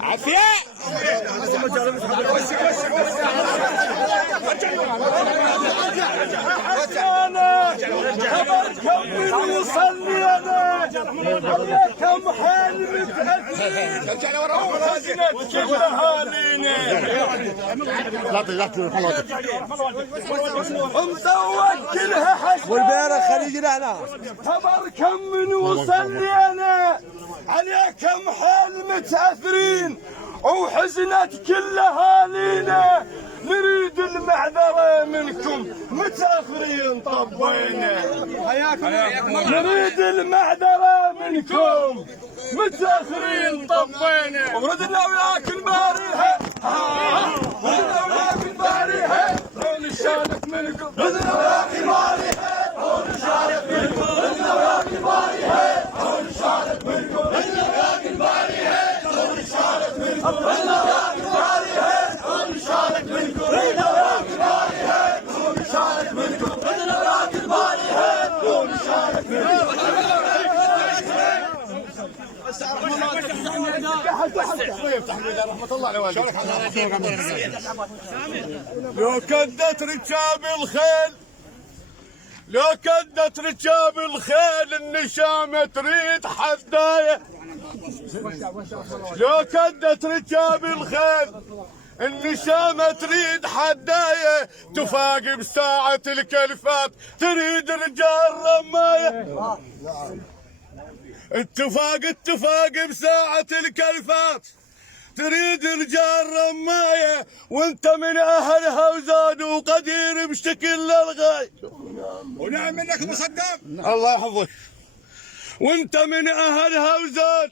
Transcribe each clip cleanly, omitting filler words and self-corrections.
عافية كم يصلي انا كم حال متأثرين كل اهالينا مزود كلها حشا والبارح خليجنا هنا خبر كم من وصلي انا على كم حال متأثرين وحزنت كل اهالينا نريد المعذرة منكم متأخرين طبينا نريد المعذرة منكم متأخرين طبينا وردنا وياك البارحة ردنا وياك البارحة ونشارك منكم ردنا وياك البارحة ونشارك منكم ردنا وياك البارحة ونشارك منكم ردنا وياك البارحة ونشارك منكم ردنا وياك البارحة ونشارك منكم ردنا وياك البارحة ونشارك منكم ردنا وياك البارحة ونشارك منكم لو كدت ركاب الخيل لو كدت ركاب الخيل النشامة تريد حداية لو كدت ركاب الخيل النشامة تريد حداية تفاق بساعة الكلفات تريد رجال رماية اتفاق بساعة الكلفات تريد رجال رماية وانت من اهلها وزاد وقدير بشكل للغاية ونعم منك مصدق الله يحفظك وانت من اهلها وزاد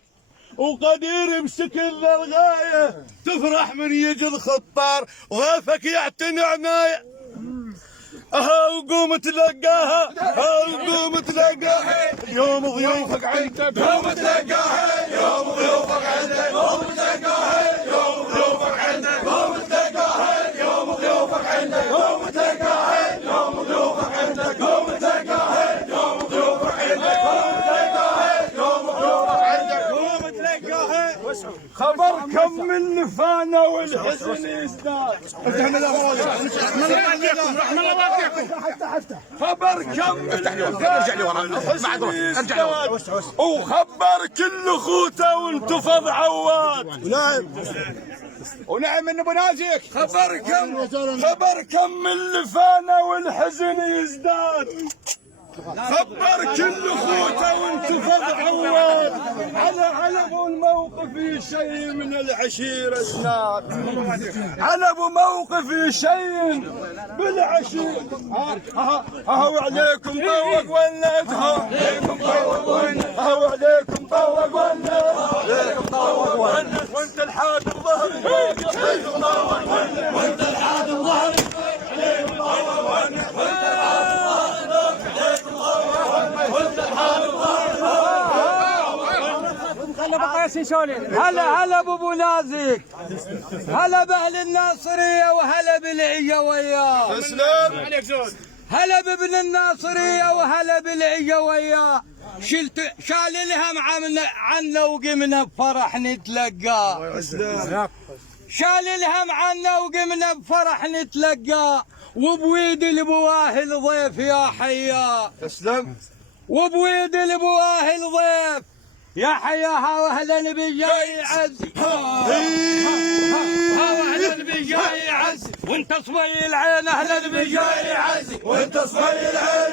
وقدير بشكل للغاية تفرح من يجي الخطار ضيفك يعتني عناية ها وقوم تلقاها وقوم تلقاها يوم ضيوفك عندك يوم تلقاها يوم ضيوفك عندك يوم تلقاها يوم ضيوفك عندك يوم تلقاها يوم ضيوفك عندك يوم تلقاها يوم ضيوفك عندك يوم تلقاها يوم ضيوفك عندك يوم تلقاها يوم ضيوفك عندك يوم تلقاها خبر كم من نفانا والحزن يزداد خبر كم من وخبر كل اخوته وانتفض عواد ونعم من ابو نازك خبر كم من لفانا والحزن يزداد خبر كل اخوته وانتفض عواد على ابو الموقف شيء من العشيره سناد على ابو موقف شيء بالعشيره ها وعليكم طوق ولد ها عليكم طوق ولد ها وعليكم طوق ولد عليكم طوق ولد وانت الحاد الظهر عليكم طوق ولد وانت الحاد الظهر عليكم طوق ولد وانت الحاد هلا بابو نازك هلا باهل الناصريه وهلا بالعيه وياه تسلم هلا بابن الناصريه وهلا بالعيه وياه شال الهم عنا وقمنا بفرح نتلقاه شال الهم عنا وقمنا بفرح نتلقاه وبويد البواهل ضيف يا حياه تسلم وبويد البواهل ضيف يا حياها واهلا بالجاي عزي واهلا بالجاي عزي وانت صبي العين اهلا بالجاي عزي وانت صبي العين